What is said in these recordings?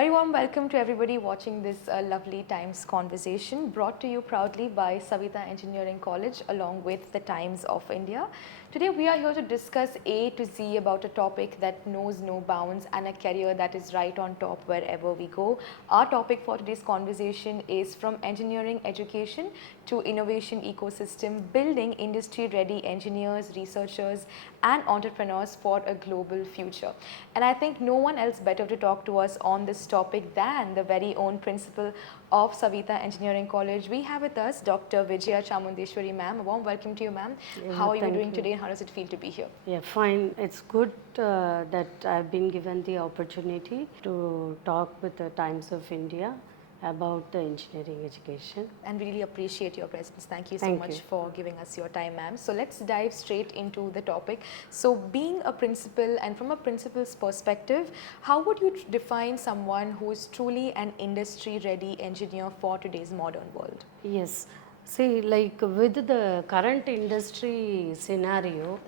very warm welcome to everybody watching this lovely Times conversation brought to you proudly by Saveetha Engineering College along with the Times of India. Today we are here to discuss A to Z about a topic that knows no bounds and a career that is right on top wherever we go. Our topic for today's conversation is from engineering education to innovation ecosystem, building industry-ready engineers, researchers and entrepreneurs for a global future. And I think no one else better to talk to us on this topic than the very own principal of Saveetha Engineering College. We have with us Dr. Vijaya Chamundeeswari ma'am. A warm welcome to you, ma'am. Yeah, how are you doing today and how does it feel to be here? Yeah, fine. It's good that I've been given the opportunity to talk with the Times of India about the engineering education. And we really appreciate your presence. Thank you so much for giving us your time, ma'am. So let's dive straight into the topic. So being a principal and from a principal's perspective, how would you define someone who is truly an industry-ready engineer for today's modern world? Yes. See, like with the current industry scenario,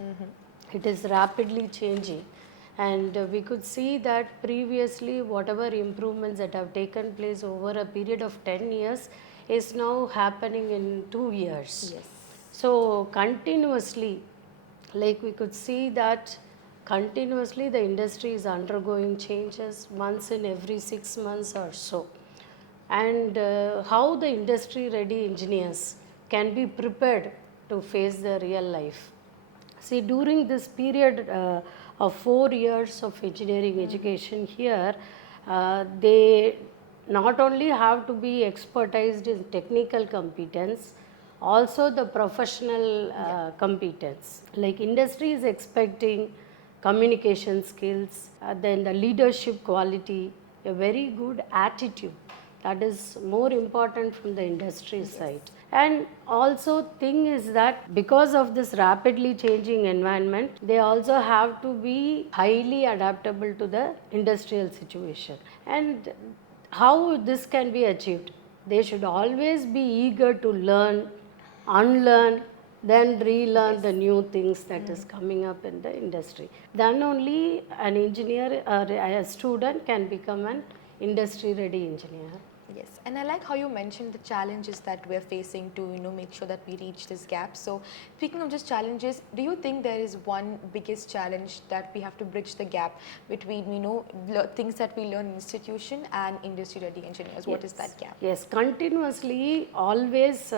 it is rapidly changing. And we could see that previously whatever improvements that have taken place over a period of 10 years is now happening in 2 years. Yes. So continuously, like we could see that continuously the industry is undergoing changes once in every 6 months or so. And how the industry ready engineers can be prepared to face the real life. See, during this period of 4 years of engineering education here, they not only have to be expertised in technical competence, also the professional competence. Like industry is expecting communication skills, then the leadership quality, a very good attitude. That is more important from the industry side. And also thing is that because of this rapidly changing environment, they also have to be highly adaptable to the industrial situation. And how this can be achieved? They should always be eager to learn, unlearn, then relearn the new things that is coming up in the industry. Then only an engineer or a student can become an industry ready engineer. Yes, and I like how you mentioned the challenges that we're facing to make sure that we reach this gap. So speaking of just challenges, do you think there is one biggest challenge that we have to bridge the gap between things that we learn in institution and industry ready engineers? What is that gap? Yes, continuously always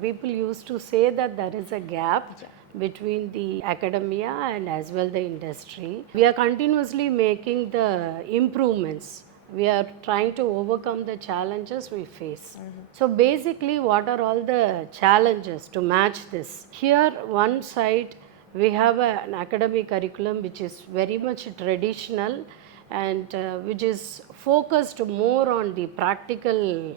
people used to say that there is a gap between the academia and as well the industry. We are continuously making the improvements. We are trying to overcome the challenges we face. So basically what are all the challenges to match this? Here one side we have an academic curriculum which is very much traditional and which is focused more on the practical,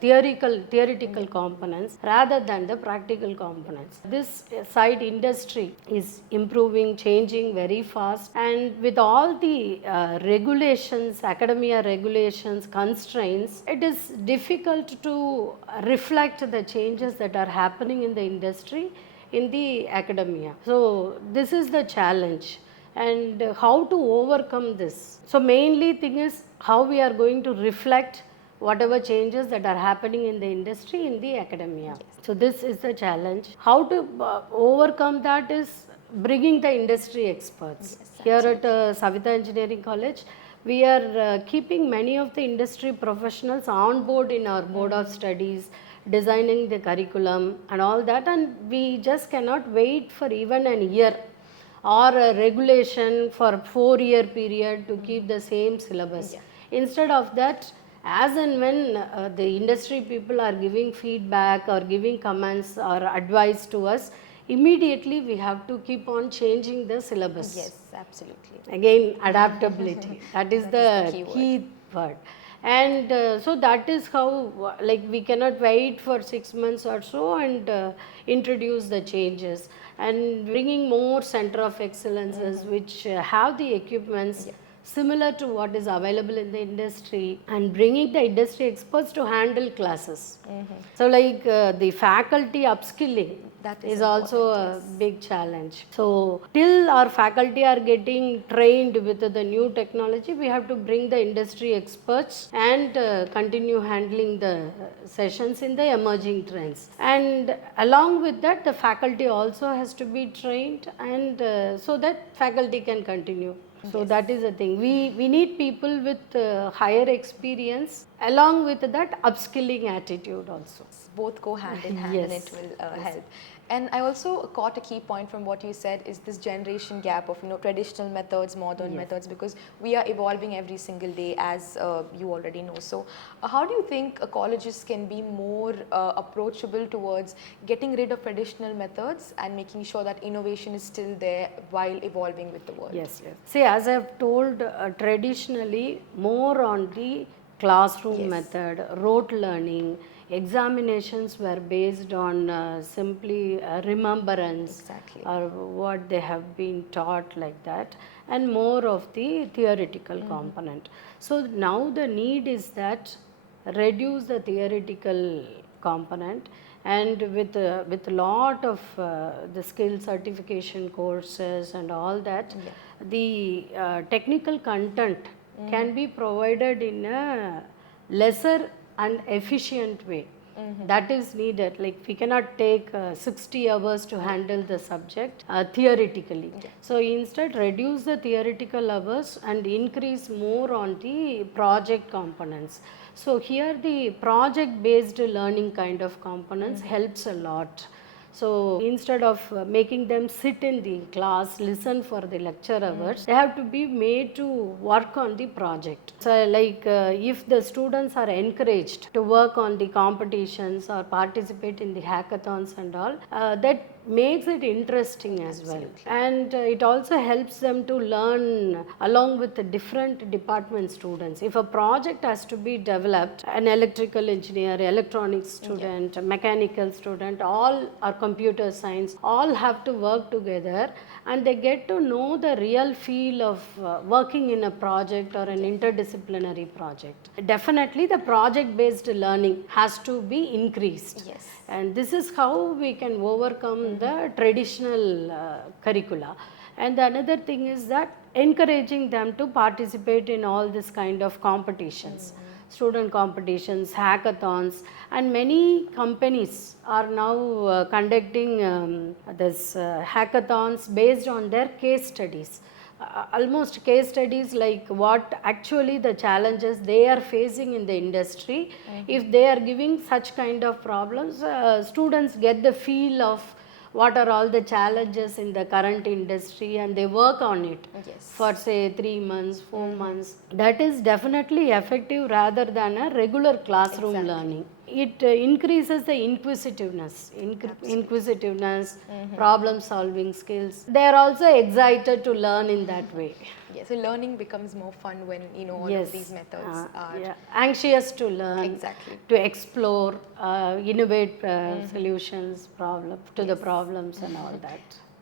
theoretical components rather than the practical components. This side industry is improving, changing very fast, and with all the regulations, academia regulations, constraints, it is difficult to reflect the changes that are happening in the industry in the academia. So this is the challenge. And how to overcome this? So mainly thing is how we are going to reflect whatever changes that are happening in the industry in the academia. So this is the challenge. How to overcome that is bringing the industry experts. Here at Saveetha Engineering College, we are keeping many of the industry professionals on board in our board of studies, designing the curriculum and all that, and we just cannot wait for even a year or a regulation for 4-year period to keep the same syllabus. Instead of that, as and when the industry people are giving feedback or giving comments or advice to us, immediately we have to keep on changing the syllabus. Yes, absolutely. Again, adaptability. That is the key word. And so that is how, like, we cannot wait for 6 months or so and introduce the changes, and bringing more center of excellences which have the equipments similar to what is available in the industry, and bringing the industry experts to handle classes. So like the faculty upskilling That is is also important, a yes. big challenge. So till our faculty are getting trained with the new technology, we have to bring the industry experts and continue handling the sessions in the emerging trends. And along with that, the faculty also has to be trained, and so that faculty can continue. So Yes. that is the thing. We need people with higher experience, along with that upskilling attitude also. Both go hand in hand and it Yes, will yes. help. And I also caught a key point from what you said is this generation gap of traditional methods, modern Yes. methods, because we are evolving every single day, as you already know. So how do you think colleges can be more approachable towards getting rid of traditional methods and making sure that innovation is still there while evolving with the world? Yes, yes. See, as I've told, traditionally more on the classroom Yes. method, rote learning, examinations were based on simply remembrance Exactly. or what they have been taught, like that, and more of the theoretical component. So now the need is that reduce the theoretical component, and with a lot of the skill certification courses and all that, Yeah. the technical content can be provided in a lesser and efficient way. That is needed. Like, we cannot take 60 hours to handle the subject theoretically. So instead, reduce the theoretical hours and increase more on the project components. So here the project based learning kind of components helps a lot. So instead of making them sit in the class, listen for the lecture hours, they have to be made to work on the project. So like if the students are encouraged to work on the competitions or participate in the hackathons and all, that makes it interesting as well. And it also helps them to learn along with the different department students. If a project has to be developed, an electrical engineer, electronics student, a mechanical student, all are computer science, all have to work together, and they get to know the real feel of working in a project or an interdisciplinary project. Definitely the project based learning has to be increased. Yes. And this is how we can overcome the traditional curricula. And the another thing is that encouraging them to participate in all this kind of competitions, student competitions, hackathons, and many companies are now conducting this hackathons based on their case studies. Almost case studies like what actually the challenges they are facing in the industry. If they are giving such kind of problems, students get the feel of what are all the challenges in the current industry, and they work on it for say 3 months, 4 months. That is definitely effective rather than a regular classroom learning. It increases the inquisitiveness, problem solving skills. They are also excited to learn in that way. Yes, so learning becomes more fun when all of these methods are anxious to learn, exactly. to explore, innovate solutions to the problems and all that.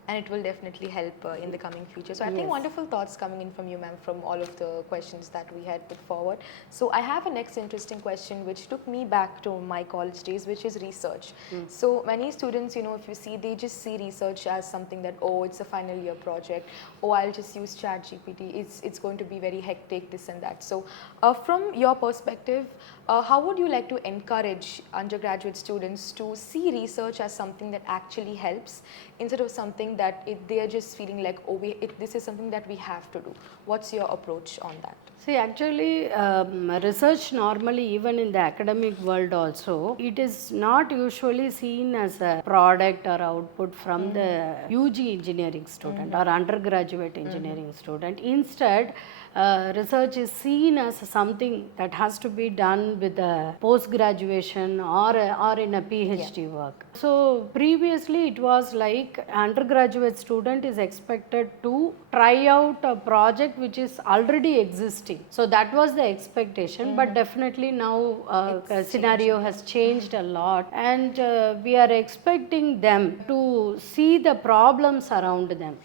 And it will definitely help in the coming future. So I think wonderful thoughts coming in from you, ma'am, from all of the questions that we had put forward. So I have a next interesting question which took me back to my college days, which is research. So many students, if you see, they just see research as something that, oh, it's a final year project, oh, I'll just use ChatGPT, it's going to be very hectic, this and that. So from your perspective, how would you like to encourage undergraduate students to see research as something that actually helps instead of something that they are just feeling like, oh, this is something that we have to do? What's your approach on that? See, actually, research normally, even in the academic world also, it is not usually seen as a product or output from the UG engineering student or undergraduate engineering student. Instead, research is seen as something that has to be done with a post-graduation or in a PhD work. So previously it was like undergraduate student is expected to try out a project which is already existing. So that was the expectation, but definitely now scenario has changed a lot, and we are expecting them to see the problems around them.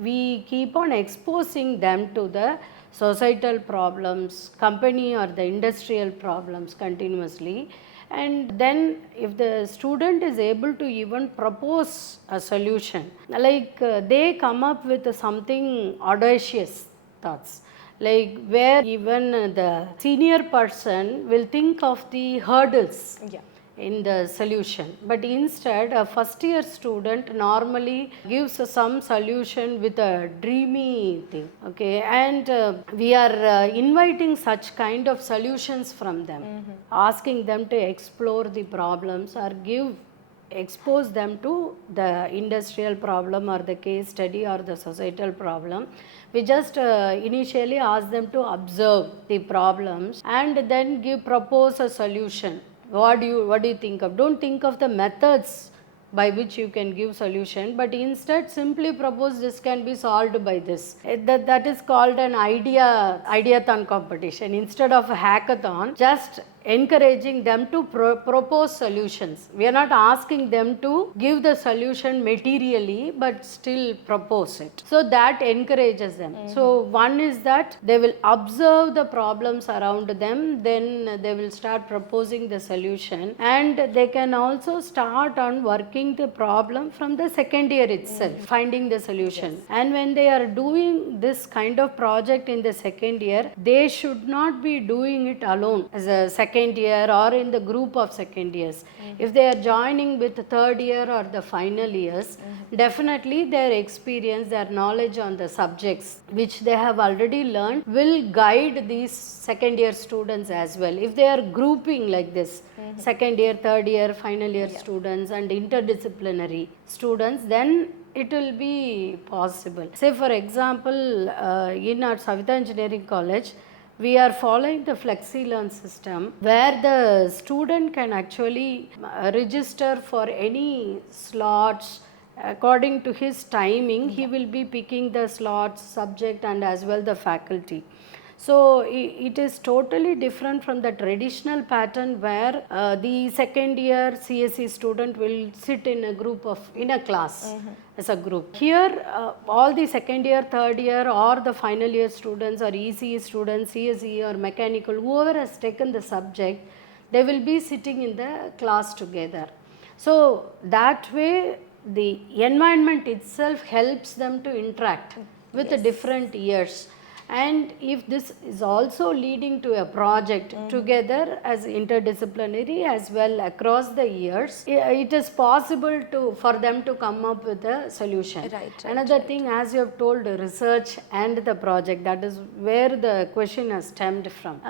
We keep on exposing them to the societal problems, company or the industrial problems continuously, And then if the student is able to even propose a solution, like they come up with something audacious thoughts, like where even the senior person will think of the hurdles Yeah. in the solution, but instead a first year student normally gives some solution with a dreamy thing, okay, and we are inviting such kind of solutions from them, asking them to explore the problems or expose them to the industrial problem or the case study or the societal problem. We just initially ask them to observe the problems and then propose a solution. What do you think of? Don't think of the methods by which you can give solution, but instead simply propose this can be solved by this. That is called an ideathon competition. Instead of a hackathon, just encouraging them to propose solutions. We are not asking them to give the solution materially, but still propose it. So that encourages them. So one is that they will observe the problems around them, then they will start proposing the solution, and they can also start on working the problem from the second year itself, finding the solution. Yes. And when they are doing this kind of project in the second year, they should not be doing it alone as a second year or in the group of second years. If they are joining with the third year or the final years, definitely their experience, their knowledge on the subjects which they have already learned will guide these second year students as well. If they are grouping like this, second year, third year, final year students and interdisciplinary students, then it will be possible. Say for example, in our Saveetha Engineering College, we are following the flexi learn system where the student can actually register for any slots according to his timing. He will be picking the slots, subject and as well the faculty. So it is totally different from the traditional pattern where the second year CSE student will sit in a class as a group. Here all the second year, third year or the final year students or ECE students, CSE or mechanical, whoever has taken the subject, they will be sitting in the class together. So that way the environment itself helps them to interact with the different years. And if this is also leading to a project together as interdisciplinary as well across the years, it is possible for them to come up with a solution. Another thing, as you have told, research and the project, that is where the question has stemmed from.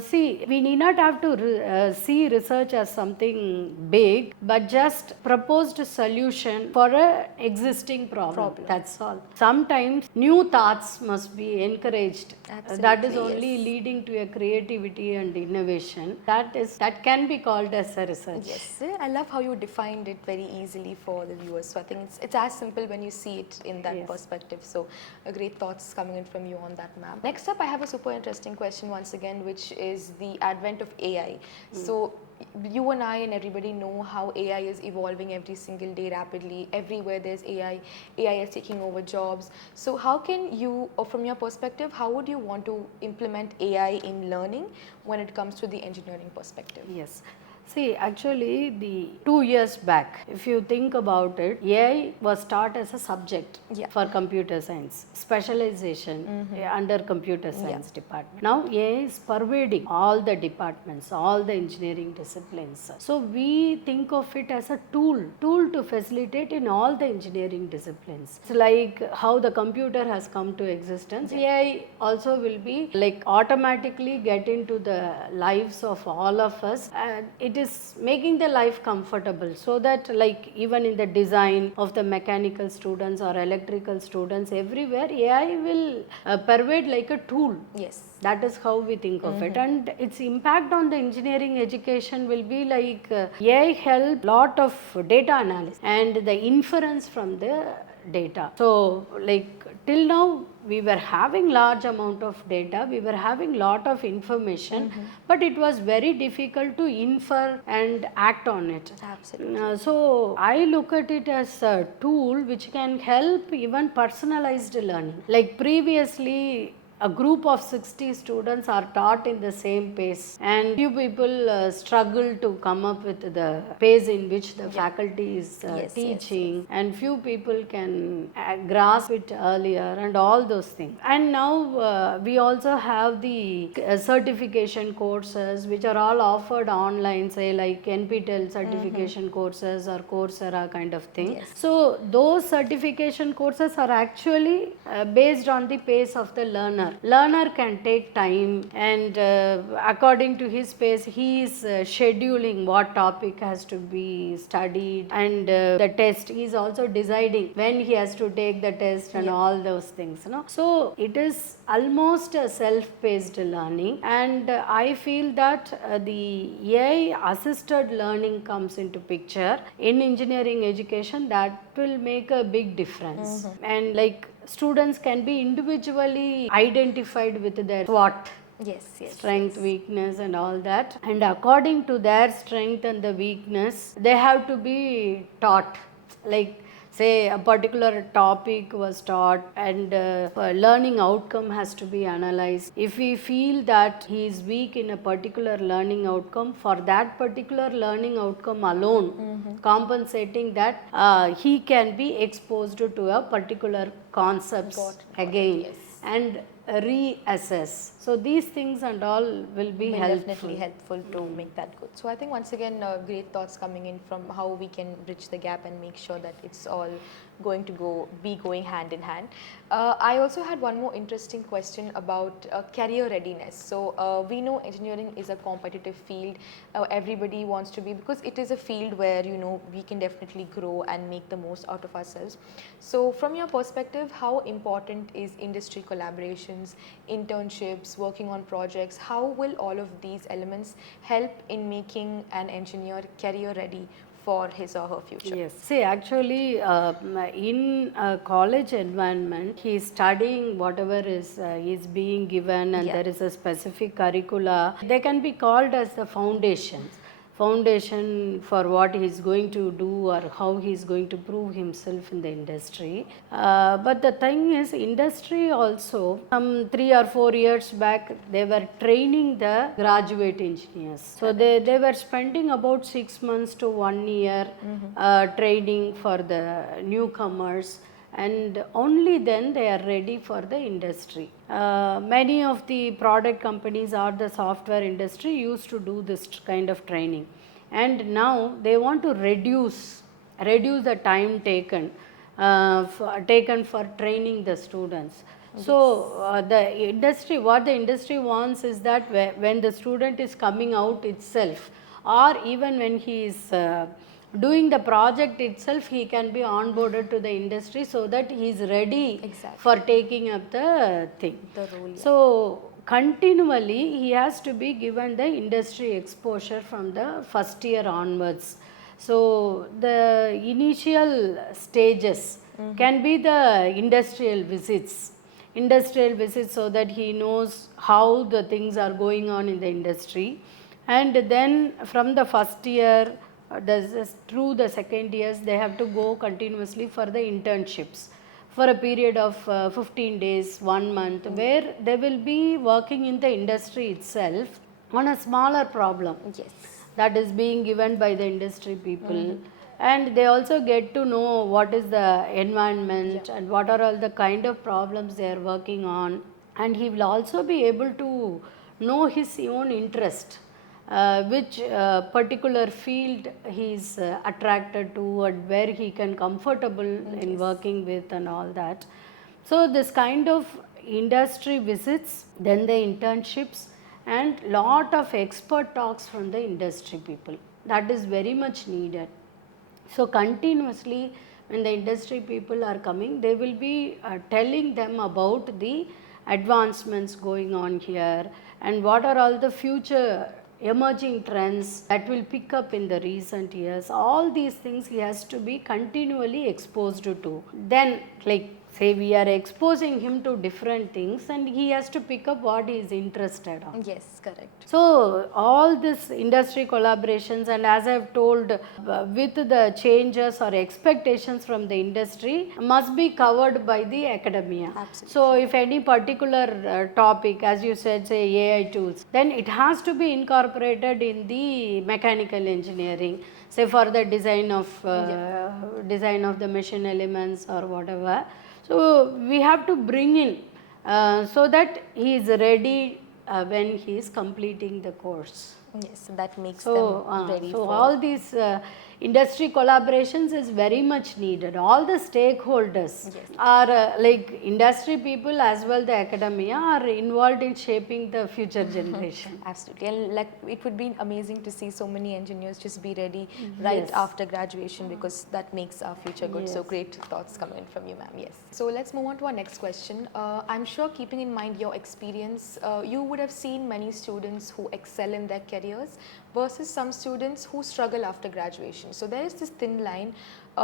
See, we need not have to see research as something big, but just proposed a solution for an existing problem. That's all. Sometimes new thoughts must be encouraged. Absolutely, that is only leading to a creativity and innovation. That can be called as a research. Yes, I love how you defined it very easily for the viewers. So I think it's as simple when you see it in that perspective. So great thoughts coming in from you on that, ma'am. Next up, I have a super interesting question once again, which is the advent of AI. So you and I and everybody know how AI is evolving every single day rapidly. Everywhere there's AI. AI is taking over jobs. So how can you, or from your perspective, how would you want to implement AI in learning when it comes to the engineering perspective? Yes. See, actually, the 2 years back, if you think about it, AI was taught as a subject for computer science, specialization under computer science department. Now, AI is pervading all the departments, all the engineering disciplines. So, we think of it as a tool to facilitate in all the engineering disciplines. It's like how the computer has come to existence. AI also will be like automatically get into the lives of all of us. It is making the life comfortable, so that like even in the design of the mechanical students or electrical students, everywhere AI will pervade like a tool. Yes. That is how we think of it. And its impact on the engineering education will be like AI help lot of data analysis and the inference from the data. So like till now we were having large amount of data, we were having lot of information, but it was very difficult to infer and act on it. Absolutely. So I look at it as a tool which can help even personalized learning. Like previously a group of 60 students are taught in the same pace, and few people struggle to come up with the pace in which the faculty is teaching, and few people can grasp it earlier and all those things. And now we also have the certification courses which are all offered online, say like NPTEL certification courses or Coursera kind of thing. So those certification courses are actually based on the pace of the learner. Learner can take time, and according to his pace he is scheduling what topic has to be studied, and the test he is also deciding when he has to take the test and all those things, you know. So it is almost a self-paced learning, and I feel that the AI assisted learning comes into picture in engineering education. That will make a big difference. And like students can be individually identified with their SWOT, strength, weakness and all that, and according to their strength and the weakness they have to be taught. Like say a particular topic was taught, and a learning outcome has to be analyzed. If we feel that he is weak in a particular learning outcome, for that particular learning outcome alone, compensating that, he can be exposed to a particular concepts again and reassess. So these things and all will be definitely helpful to make that good. So I think once again great thoughts coming in from how we can bridge the gap and make sure that it's all going to be going hand in hand. I also had one more interesting question about career readiness. So we know engineering is a competitive field. Everybody wants to be, because it is a field where, you know, we can definitely grow and make the most out of ourselves. So from your perspective, how important is industry collaborations, internships, working on projects? How will all of these elements help in making an engineer career ready for his or her future? Yes. See, actually, in a college environment, he is studying whatever is being given, and there is a specific curricula. They can be called as the foundation for what he is going to do or how he is going to prove himself in the industry. But the thing is, industry also, some 3 or 4 years back, they were training the graduate engineers. So they were spending about 6 months to 1 year training for the newcomers, and only then they are ready for the industry. Many of the product companies or the software industry used to do this kind of training, and now they want to reduce the time taken for training the students. So what the industry wants is that when the student is coming out itself, or even when he is doing the project itself, he can be onboarded to the industry so that he is ready for taking up the thing, the role. So continually he has to be given the industry exposure from the first year onwards. So the initial stages can be the industrial visits, so that he knows how the things are going on in the industry. And then from the first year through the second years, they have to go continuously for the internships for a period of 15 days, 1 month, where they will be working in the industry itself on a smaller problem that is being given by the industry people. And they also get to know what is the environment and what are all the kind of problems they are working on. And he will also be able to know his own interest, which particular field he is attracted to, and where he can comfortable in working with and all that. So this kind of industry visits, then the internships, and lot of expert talks from the industry people, that is very much needed. So continuously when the industry people are coming, they will be telling them about the advancements going on here, and what are all the future emerging trends that will pick up in the recent years. All these things he has to be continually exposed to. Then, like say we are exposing him to different things and he has to pick up what he is interested on. Yes, correct. So all this industry collaborations, and as I've told, with the changes or expectations from the industry must be covered by the academia. Absolutely. So if any particular topic, as you said, say AI tools, then it has to be incorporated in the mechanical engineering, say for the design of the machine elements or whatever. So we have to bring in so that he is ready when he is completing the course. Yes, that makes So, them ready so for all these industry collaborations is very much needed. All the stakeholders are like industry people as well the academia are involved in shaping the future generation. Absolutely, and like it would be amazing to see so many engineers just be ready right Yes. after graduation, because that makes our future good. So Yes. great thoughts coming from you, ma'am. Yes. So let's move on to our next question. I'm sure, keeping in mind your experience, you would have seen many students who excel in their careers versus some students who struggle after graduation. So there is this thin line.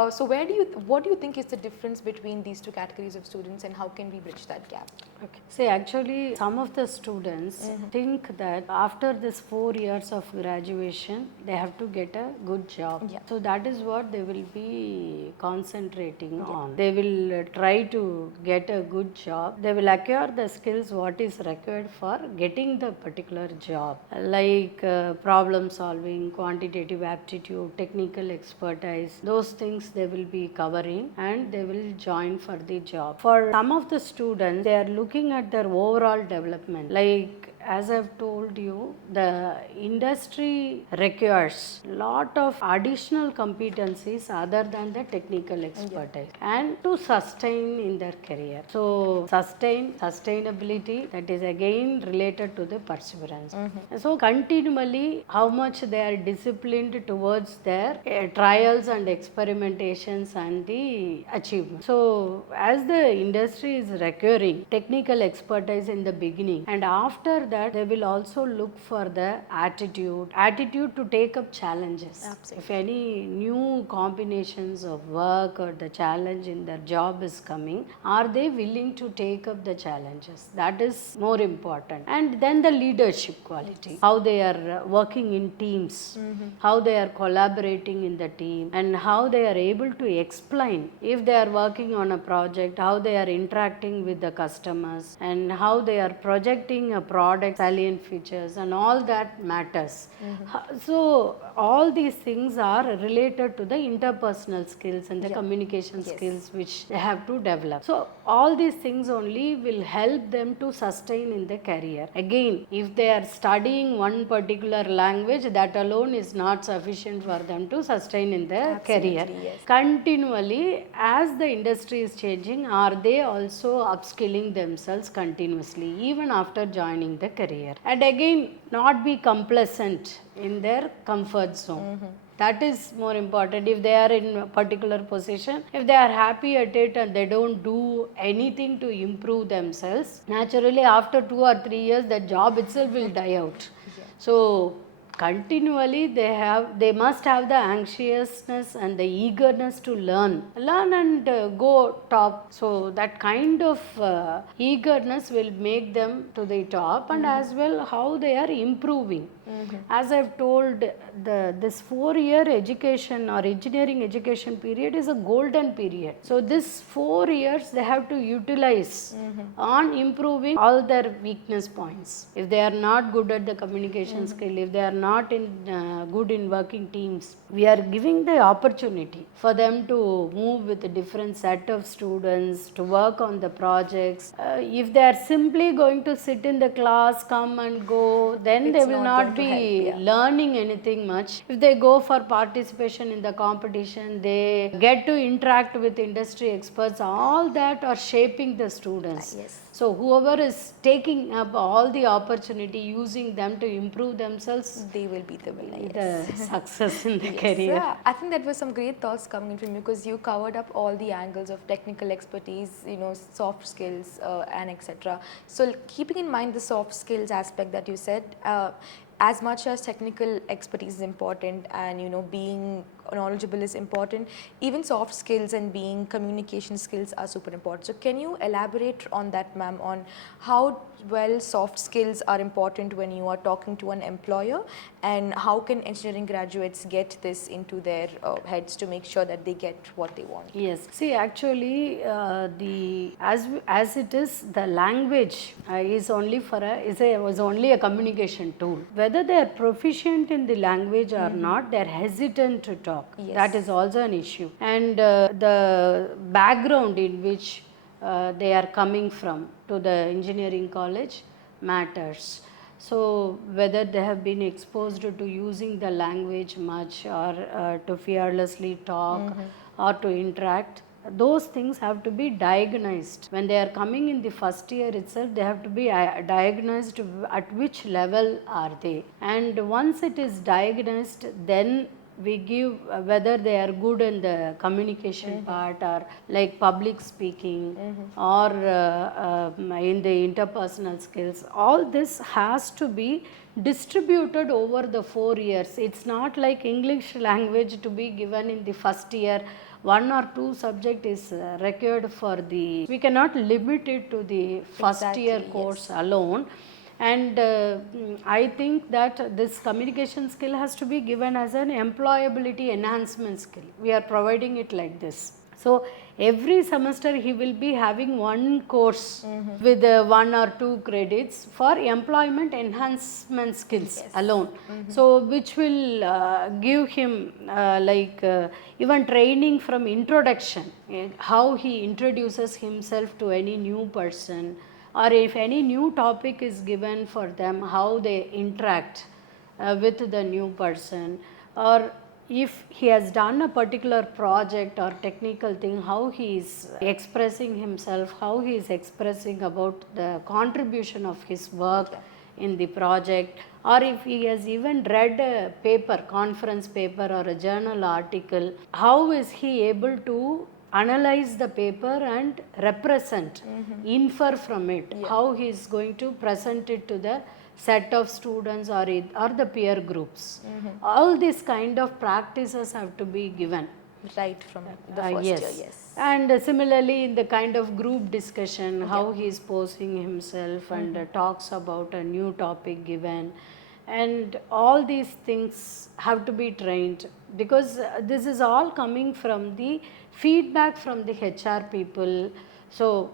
So what do you think is the difference between these two categories of students, and how can we bridge that gap? Okay. See, actually, some of the students think that after this 4 years of graduation, they have to get a good job. Yeah. So that is what they will be concentrating on. They will try to get a good job. They will acquire the skills what is required for getting the particular job, like problem solving, quantitative aptitude, technical expertise. Those things they will be covering and they will join for the job. For some of the students, they are looking at their overall development. Like as I've told you, the industry requires lot of additional competencies other than the technical expertise and to sustain in their career. So sustainability, that is again related to the perseverance. So continually how much they are disciplined towards their trials and experimentations and the achievement. So as the industry is requiring technical expertise in the beginning, and after that they will also look for the attitude to take up challenges. Absolutely. If any new combinations of work or the challenge in their job is coming, are they willing to take up the challenges? That is more important. And then the leadership quality, how they are working in teams, how they are collaborating in the team, and how they are able to explain if they are working on a project, how they are interacting with the customers, and how they are projecting a product salient features, and all that matters. So all these things are related to the interpersonal skills and the communication skills which they have to develop. So all these things only will help them to sustain in the career. Again, if they are studying one particular language, that alone is not sufficient for them to sustain in the career. Yes. Continually, as the industry is changing, are they also upskilling themselves continuously even after joining the career? And again, not be complacent in their comfort zone. That is more important. If they are in a particular position, if they are happy at it and they don't do anything to improve themselves, naturally after 2 or 3 years that job itself will die out. So continually they must have the anxiousness and the eagerness to learn and go top. So that kind of eagerness will make them to the top, and as well how they are improving. As I've told, this 4-year education or engineering education period is a golden period. So this 4 years they have to utilize on improving all their weakness points. If they are not good at the communication skill, if they are not good in working teams, we are giving the opportunity for them to move with a different set of students, to work on the projects. If they are simply going to sit in the class, come and go, then they will not be learning anything much. If they go for participation in the competition, they get to interact with industry experts, all that are shaping the students. So whoever is taking up all the opportunity, using them to improve themselves, they will be the winner. The success in the career. Yeah, I think that was some great thoughts coming in from you, because you covered up all the angles of technical expertise, soft skills and etc. So keeping in mind the soft skills aspect that you said, as much as technical expertise is important and being knowledgeable is important, even soft skills and being communication skills are super important. So can you elaborate on that, ma'am, on how well soft skills are important when you are talking to an employer, and how can engineering graduates get this into their heads to make sure that they get what they want? Yes. See, actually, as it is, the language is only was only a communication tool. Whether they are proficient in the language or not, they are hesitant to talk. Yes. That is also an issue. And the background in which they are coming from to the engineering college matters. So whether they have been exposed to using the language much, or to fearlessly talk, or to interact, those things have to be diagnosed. When they are coming in the first year itself, they have to be diagnosed at which level are they. And once it is diagnosed, then we give whether they are good in the communication part, or like public speaking, or in the interpersonal skills. All this has to be distributed over the 4 years. It's not like English language to be given in the first year. 1 or 2 subject is required for the, we cannot limit it to the first year course alone. And I think that this communication skill has to be given as an employability enhancement skill. We are providing it like this. So every semester he will be having one course with 1 or 2 credits for employment enhancement skills alone. So which will give him even training from introduction, how he introduces himself to any new person, or if any new topic is given for them, how they interact with the new person, or if he has done a particular project or technical thing, how he is expressing himself, how he is expressing about the contribution of his work in the project, or if he has even read a paper, conference paper or a journal article, how is he able to analyze the paper and represent, infer from it, how he is going to present it to the set of students or the peer groups. All these kind of practices have to be given. Right from the first year, yes. And similarly in the kind of group discussion, how he is posing himself and talks about a new topic given. And all these things have to be trained, because this is all coming from the feedback from the HR people. So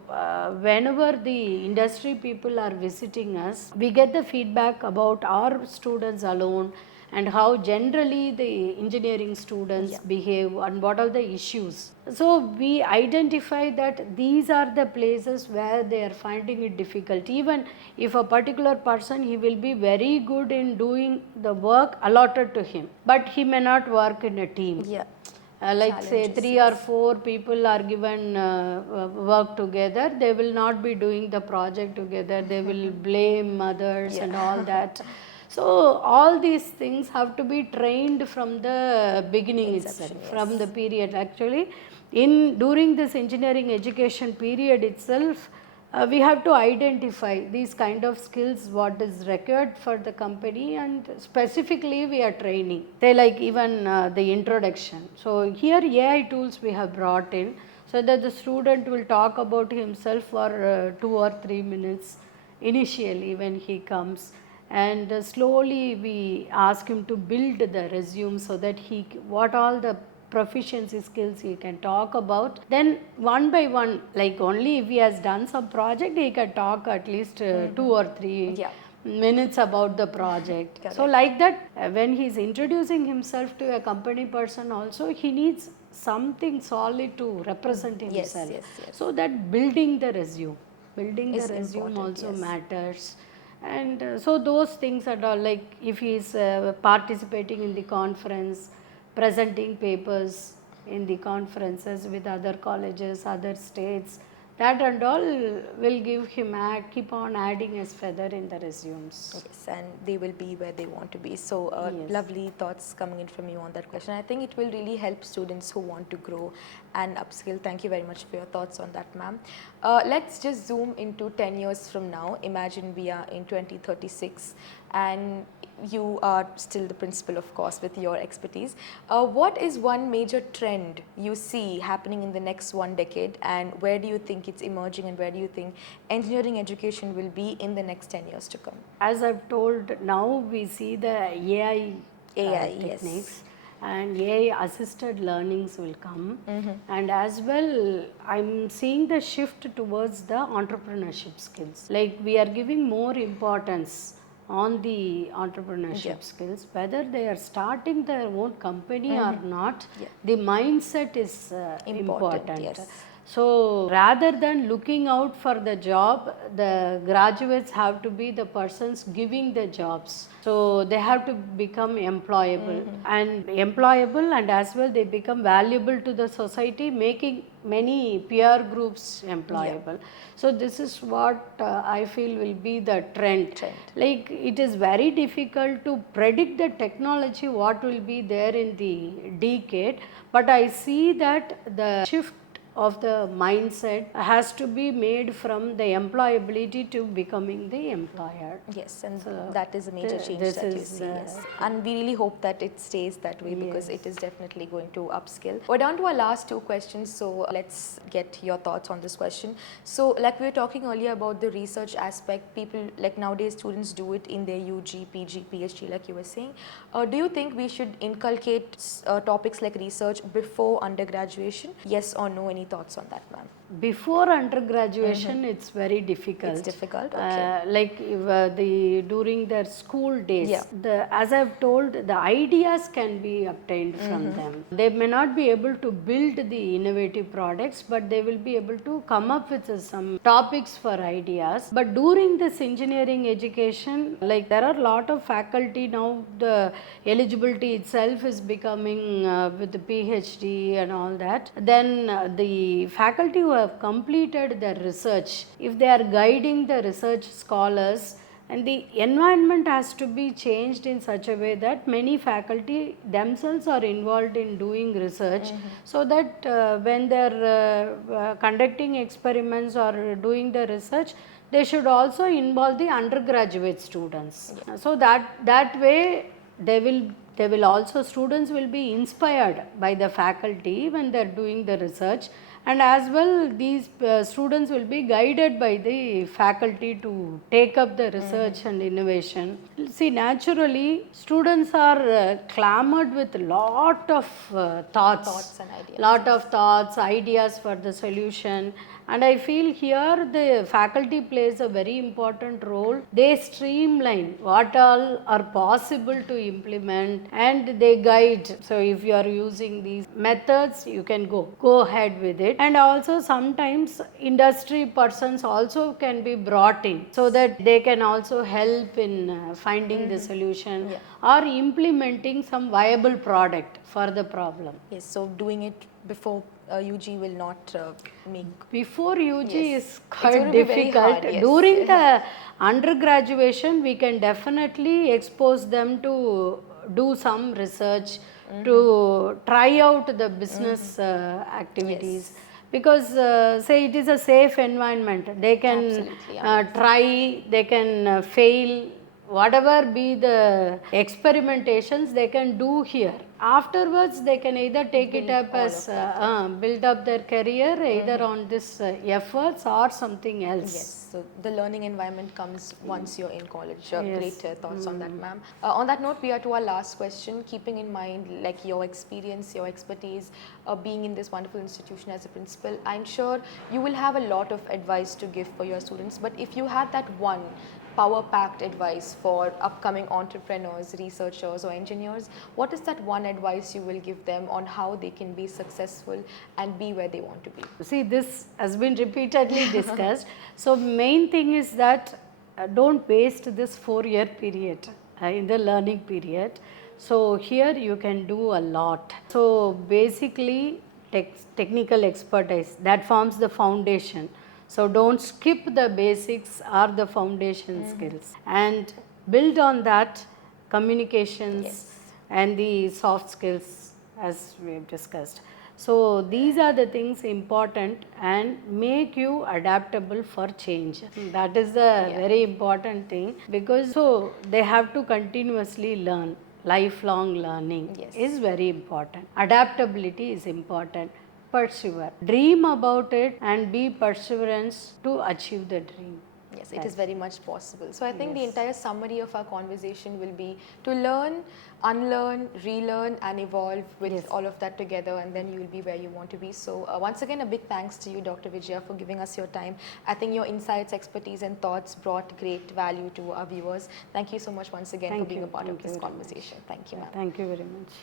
whenever the industry people are visiting us, we get the feedback about our students alone, and how generally the engineering students behave and what are the issues. So we identify that these are the places where they are finding it difficult. Even if a particular person, he will be very good in doing the work allotted to him, but he may not work in a team. Like say 3 or 4 people are given work together, they will not be doing the project together, they will blame others and all that. So all these things have to be trained from the beginning itself, from the period. Actually, during this engineering education period itself, we have to identify these kind of skills, what is required for the company, and specifically we are training. They like even the introduction. So here AI tools we have brought in, so that the student will talk about himself for 2 or 3 minutes initially when he comes. And slowly we ask him to build the resume, so that what all the proficiency skills he can talk about. Then one by one, like only if he has done some project, he can talk at least 2 or 3 minutes about the project. So like that, when he is introducing himself to a company person also, he needs something solid to represent himself. So that building the resume also matters. And so those things are all, like if he is participating in the conference, presenting papers in the conferences with other colleges, other states, that and all will give him keep on adding his feather in the resumes. Yes, and they will be where they want to be. So lovely thoughts coming in from you on that question. I think it will really help students who want to grow and upskill. Thank you very much for your thoughts on that, ma'am. Let's just zoom into 10 years from now. Imagine we are in 2036 and you are still the principal, of course, with your expertise. What is one major trend you see happening in the next 1 decade, and where do you think it's emerging, and where do you think engineering education will be in the next 10 years to come? As I've told, now we see the AI, AI, techniques, yes. and AI assisted learnings will come. And as well, I'm seeing the shift towards the entrepreneurship skills. Like we are giving more importance on the entrepreneurship skills, whether they are starting their own company or not. The mindset is important. Yes. So rather than looking out for the job, the graduates have to be the persons giving the jobs. So they have to become employable, and as well they become valuable to the society, making many peer groups employable. So this is what I feel will be the trend. Like it is very difficult to predict the technology what will be there in the decade, but I see that the shift of the mindset has to be made from the employability to becoming the employer. Yes, and that is a major change this that you is, see. Yes, and we really hope that it stays that way, because it is definitely going to upskill. We're down to our last two questions, so let's get your thoughts on this question. So, like we were talking earlier about the research aspect, people like nowadays students do it in their UG, PG, PhD, like you were saying. Do you think we should inculcate topics like research before undergraduation? Yes or no? Any thoughts on that, ma'am? Before undergraduation, it's very difficult. It's difficult, okay. Like if, during their school days, as I've told, the ideas can be obtained from them. They may not be able to build the innovative products, but they will be able to come up with some topics for ideas. But during this engineering education, like there are a lot of faculty now, the eligibility itself is becoming with the PhD and all that. Then the faculty who have completed their research, if they are guiding the research scholars, and the environment has to be changed in such a way that many faculty themselves are involved in doing research, so that when they are conducting experiments or doing the research, they should also involve the undergraduate students. So that way they will also, students will be inspired by the faculty when they are doing the research, and as well these students will be guided by the faculty to take up the research and innovation. See, naturally students are clamored with lot of thoughts and ideas. Lot of thoughts, ideas for the solution, and I feel here the faculty plays a very important role. They streamline what all are possible to implement, and they guide. So if you are using these methods, you can go ahead with it. And also sometimes industry persons also can be brought in, so that they can also help in finding the solution or implementing some viable product for the problem. Yes, so doing it before UG will not make... Before UG Yes. is quite Be very difficult. hard, yes. During the undergraduation, we can definitely expose them to do some research, to try out the business activities. Because say it is a safe environment, they can Absolutely, yeah. try, they can fail, whatever be the experimentations they can do here. Afterwards they can either take it up as build up their career either on this efforts or something else. Yes, so the learning environment comes once you're in college. Great thoughts on that, ma'am. On that note, we are to our last question. Keeping in mind like your experience, your expertise, being in this wonderful institution as a principal, I'm sure you will have a lot of advice to give for your students. But if you had that one power-packed advice for upcoming entrepreneurs, researchers or engineers, what is that one advice you will give them on how they can be successful and be where they want to be? See, this has been repeatedly discussed. So main thing is that don't waste this 4-year period in the learning period. So here you can do a lot. So basically technical expertise, that forms the foundation. So don't skip the basics or the foundation skills, and build on that communications and the soft skills as we have discussed. So these are the things important and make you adaptable for change. That is the very important thing, because so they have to continuously learn. Lifelong learning is very important. Adaptability is important. Persevere. Dream about it and be perseverance to achieve the dream. Yes, it is very much possible. So I think the entire summary of our conversation will be to learn, unlearn, relearn and evolve with all of that together, and then you will be where you want to be. So once again, a big thanks to you, Dr. Vijaya, for giving us your time. I think your insights, expertise and thoughts brought great value to our viewers. Thank you so much once again for being a part of this conversation. Thank you, ma'am. Thank you very much.